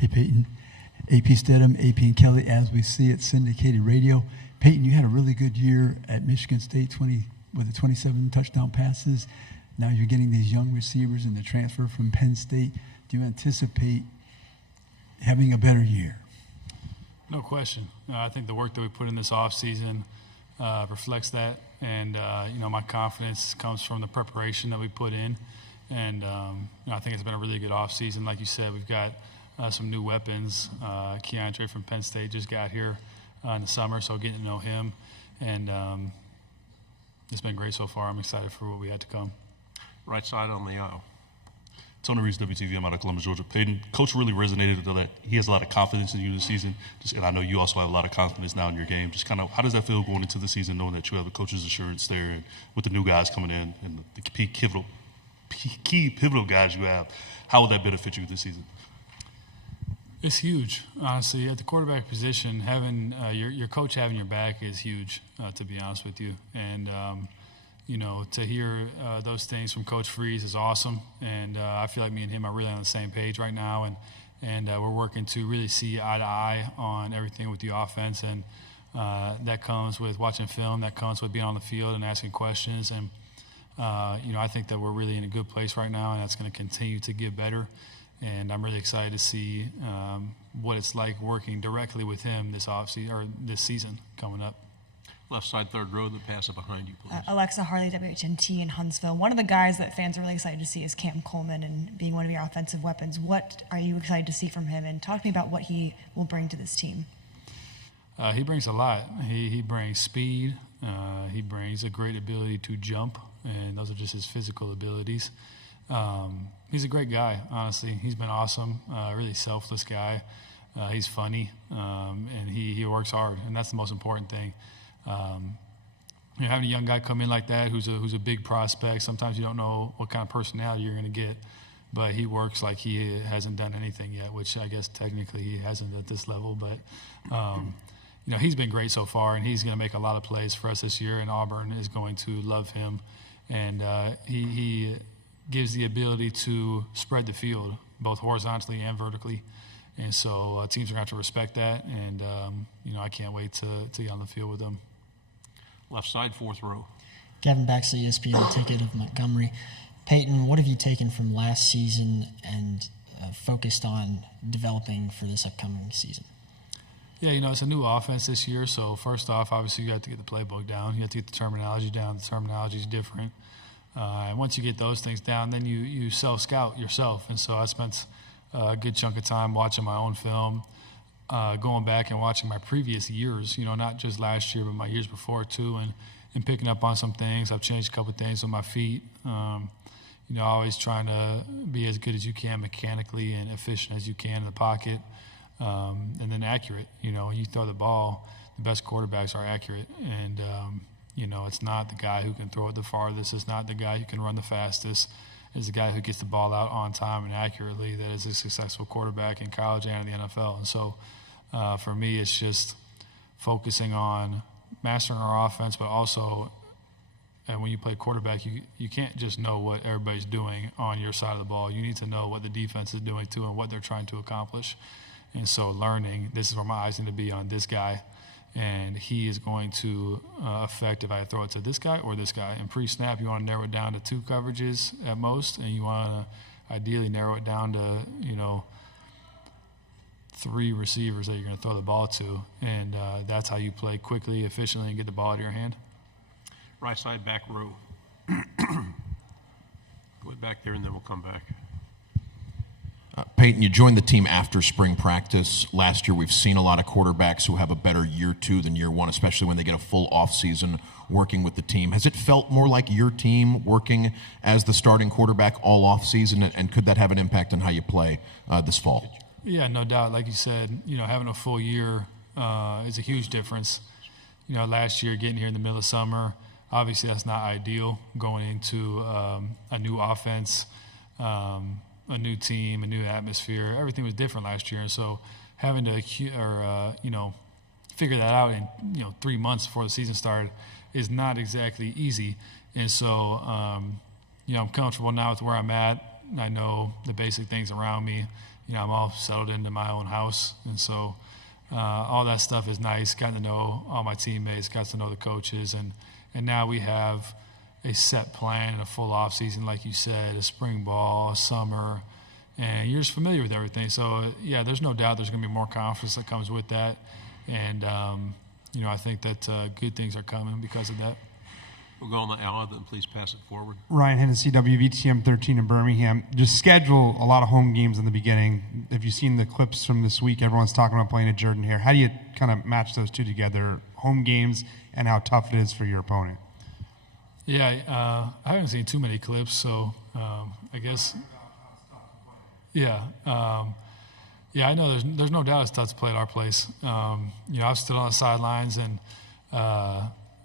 Hey, Peyton. AP Stedham, AP and Kelly, as we see it, syndicated radio. Peyton, you had a really good year at Michigan State, 27 touchdown passes. Now you're getting these young receivers in the transfer from Penn State. Do you anticipate having a better year? No question. I think the work that we put in this offseason reflects that. And, my confidence comes from the preparation that we put in. And I think it's been a really good offseason. Like you said, we've got some new weapons. Keandre from Penn State just got here in the summer, so getting to know him. And it's been great so far. I'm excited for what we had to come. Right side on the aisle. Tony Reese, WTV. I'm out of Columbus, Georgia. Peyton, Coach really resonated that he has a lot of confidence in you this season. And I know you also have a lot of confidence now in your game. Just kind of, how does that feel going into the season, knowing that you have the coach's assurance there and with the new guys coming in and the key pivotal guys you have? How will that benefit you this season? It's huge, honestly. At the quarterback position, having your coach having your back is huge, to be honest with you. And, to hear those things from Coach Freeze is awesome. And I feel like me and him are really on the same page right now. And we're working to really see eye to eye on everything with the offense. And that comes with watching film. That comes with being on the field and asking questions. And, I think that we're really in a good place right now, and that's going to continue to get better. And I'm really excited to see what it's like working directly with him this offseason or this season coming up. Left side, third row, the passer behind you, please. Alexa Harley, WHNT in Huntsville. One of the guys that fans are really excited to see is Cam Coleman and being one of your offensive weapons. What are you excited to see from him? And talk to me about what he will bring to this team. He brings a lot. He brings speed. He brings a great ability to jump, and those are just his physical abilities. He's a great guy, honestly. He's been awesome, really selfless guy. He's funny, and he works hard, and that's the most important thing. Having a young guy come in like that who's a big prospect, sometimes you don't know what kind of personality you're going to get, but he works like he hasn't done anything yet, which I guess technically he hasn't at this level. But, he's been great so far, and he's going to make a lot of plays for us this year, and Auburn is going to love him. And he gives the ability to spread the field, both horizontally and vertically. And so teams are going to have to respect that, and, I can't wait to get on the field with them. Left side, fourth row. Gavin Baxley, ESPN ticket of Montgomery. Peyton, what have you taken from last season and focused on developing for this upcoming season? Yeah, it's a new offense this year, so first off, obviously you have to get the playbook down. You have to get the terminology down. The terminology is different. And once you get those things down, then you self-scout yourself. And so I spent a good chunk of time watching my own film, going back and watching my previous years, not just last year, but my years before too, and picking up on some things. I've changed a couple of things with my feet. Always trying to be as good as you can mechanically and efficient as you can in the pocket, and then accurate. When you throw the ball, the best quarterbacks are accurate. And, it's not the guy who can throw it the farthest. It's not the guy who can run the fastest. It's the guy who gets the ball out on time and accurately that is a successful quarterback in college and in the NFL. And so for me, it's just focusing on mastering our offense, but also and when you play quarterback, you can't just know what everybody's doing on your side of the ball. You need to know what the defense is doing too and what they're trying to accomplish. And so learning, this is where my eyes need to be on this guy, and he is going to affect if I throw it to this guy or this guy. And pre-snap, you want to narrow it down to 2 coverages at most, and you want to ideally narrow it down to, 3 receivers that you're going to throw the ball to. And that's how you play quickly, efficiently, and get the ball out of your hand. Right side, back row. Go back there, and then we'll come back. Peyton, you joined the team after spring practice. Last year, we've seen a lot of quarterbacks who have a better year 2 than year 1, especially when they get a full offseason working with the team. Has it felt more like your team working as the starting quarterback all offseason, and could that have an impact on how you play this fall? Yeah, no doubt. Like you said, having a full year is a huge difference. Last year, getting here in the middle of summer, obviously that's not ideal, going into a new offense, a new team, a new atmosphere. Everything was different last year, and so having to figure that out in 3 months before the season started is not exactly easy. And so I'm comfortable now with where I'm at. I know the basic things around me. You know, I'm all settled into my own house, and so all that stuff is nice. Got to know all my teammates, got to know the coaches, and now we have a set plan and a full off season, like you said, a spring ball, a summer, and you're just familiar with everything. So yeah, there's no doubt there's going to be more confidence that comes with that, and you know, I think that good things are coming because of that. We'll go on the hour, then please pass it forward. Ryan Hennessy, WVTM 13 in Birmingham. Just schedule a lot of home games in the beginning. If you've seen the clips from this week, everyone's talking about playing at Jordan Hare. How do you kind of match those two together, home games and how tough it is for your opponent? Yeah, I haven't seen too many clips, so I guess. Yeah, yeah, I know there's no doubt it's tough to play at our place. You know, I've stood on the sidelines and.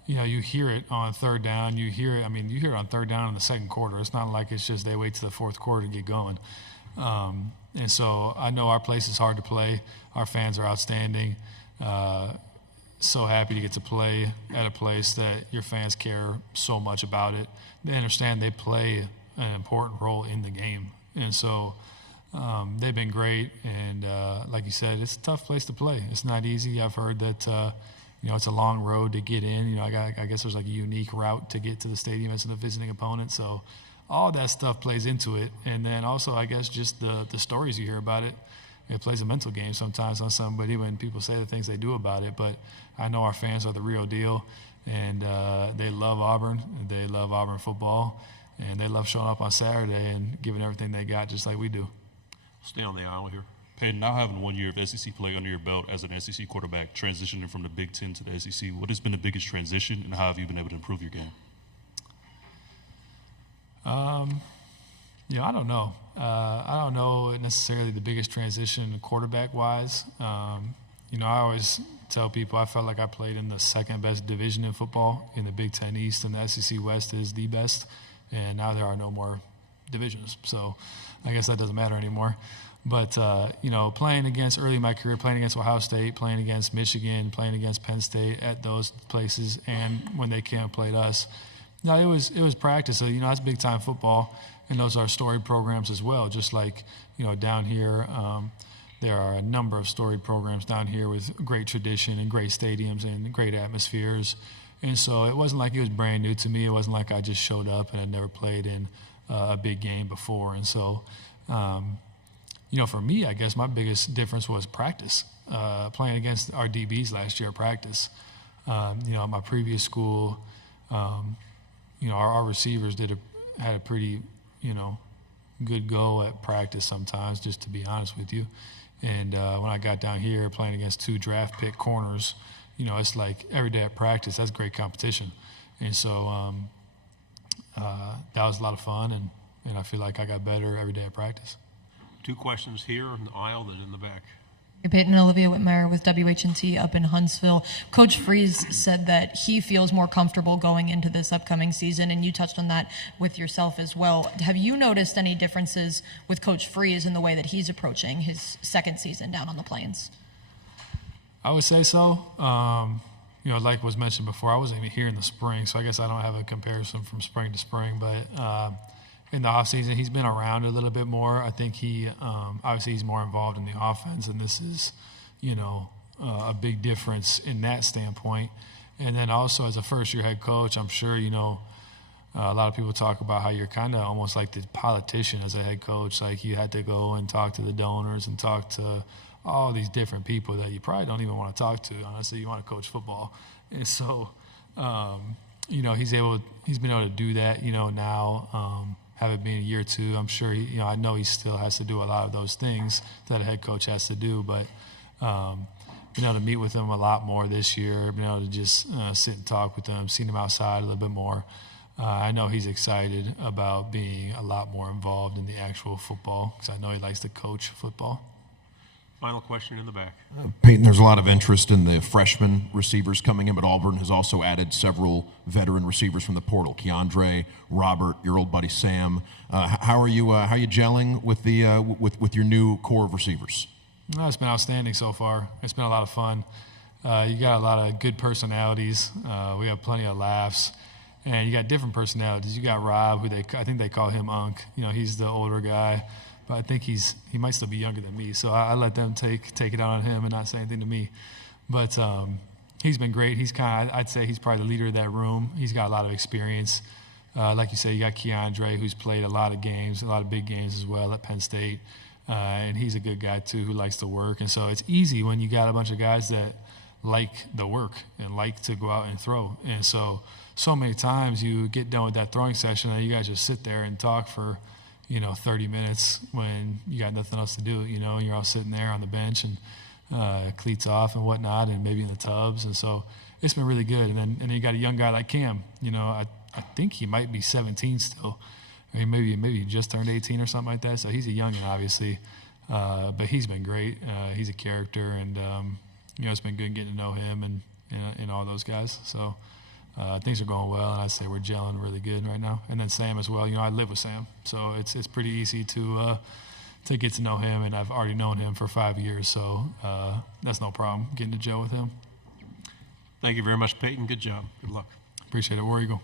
You know, you hear it on third down. You hear it on third down in the second quarter. It's not like it's just they wait till the fourth quarter to get going. And so I know our place is hard to play. Our fans are outstanding. So happy to get to play at a place that your fans care so much about it. They understand they play an important role in the game. And so they've been great. And like you said, it's a tough place to play. It's not easy. I've heard that you know, it's a long road to get in. You know, I guess there's like a unique route to get to the stadium as a visiting opponent. So all that stuff plays into it. And then also, I guess, just the stories you hear about it. It plays a mental game sometimes on somebody when people say the things they do about it. But I know our fans are the real deal. And they love Auburn. They love Auburn football. And they love showing up on Saturday and giving everything they got just like we do. Stay on the aisle here. Payton, now having 1 year of SEC play under your belt as an SEC quarterback, transitioning from the Big Ten to the SEC, what has been the biggest transition, and how have you been able to improve your game? You know, I don't know. I don't know necessarily the biggest transition quarterback-wise. You know, I always tell people I felt like I played in the second best division in football in the Big Ten East, and the SEC West is the best, and now there are no more divisions. So I guess that doesn't matter anymore. But, you know, playing against early in my career, playing against Ohio State, playing against Michigan, playing against Penn State at those places, and when they came and played us, no, it was practice. So, you know, that's big-time football, and those are storied programs as well. Just like, you know, down here, there are a number of storied programs down here with great tradition and great stadiums and great atmospheres. And so it wasn't like it was brand new to me. It wasn't like I just showed up and had never played in a big game before. And so, you know, for me, I guess my biggest difference was practice. Playing against our DBs last year at practice. You know, at my previous school, you know, our receivers had a pretty, you know, good go at practice sometimes, just to be honest with you. And when I got down here playing against two draft pick corners, you know, it's like every day at practice, that's great competition. And so that was a lot of fun, and I feel like I got better every day at practice. 2 questions here in the aisle, then in the back. Hey, Peyton, Olivia Whitmire with WHNT up in Huntsville. Coach Freeze said that he feels more comfortable going into this upcoming season, and you touched on that with yourself as well. Have you noticed any differences with Coach Freeze in the way that he's approaching his second season down on the Plains? I would say so. You know, like was mentioned before, I wasn't even here in the spring, so I guess I don't have a comparison from spring to spring, but in the offseason, he's been around a little bit more. I think he, obviously, he's more involved in the offense, and this is, you know, a big difference in that standpoint. And then also, as a first-year head coach, I'm sure, you know, a lot of people talk about how you're kind of almost like the politician as a head coach. Like, you had to go and talk to the donors and talk to all these different people that you probably don't even want to talk to. Honestly, you want to coach football. And so, you know, he's been able to do that, you know, now. Have it been a year or two, I'm sure, you know, I know he still has to do a lot of those things that a head coach has to do, but been able to meet with him a lot more this year, been able to just sit and talk with him, seen him outside a little bit more. I know he's excited about being a lot more involved in the actual football because I know he likes to coach football. Final question in the back. Peyton, there's a lot of interest in the freshman receivers coming in, but Auburn has also added several veteran receivers from the portal. Keandre, Robert, your old buddy Sam. How are you gelling with the with your new core of receivers? No, it's been outstanding so far. It's been a lot of fun. You got a lot of good personalities. We have plenty of laughs, And you got different personalities. You got Rob, who I think they call him Unc. You know, he's the older guy, but I think he might still be younger than me. So I let them take it out on him and not say anything to me. But he's been great. I'd say he's probably the leader of that room. He's got a lot of experience. Like you say, you got Keandre, who's played a lot of games, a lot of big games as well at Penn State. And he's a good guy, too, who likes to work. And so it's easy when you got a bunch of guys that like the work and like to go out and throw. And so many times you get done with that throwing session and you guys just sit there and talk for, 30 minutes when you got nothing else to do. You're all sitting there on the bench and cleats off and whatnot, and maybe in the tubs. And so it's been really good. And then you got a young guy like Cam. I think he might be 17 still. I mean, maybe he just turned 18 or something like that. So he's a youngin', obviously, but he's been great. He's a character, and it's been good getting to know him and all those guys. So things are going well, and I'd say we're gelling really good right now. And then Sam as well. I live with Sam, so it's pretty easy to get to know him, and I've already known him for 5 years, so that's no problem getting to gel with him. Thank you very much, Peyton. Good job. Good luck. Appreciate it. War Eagle.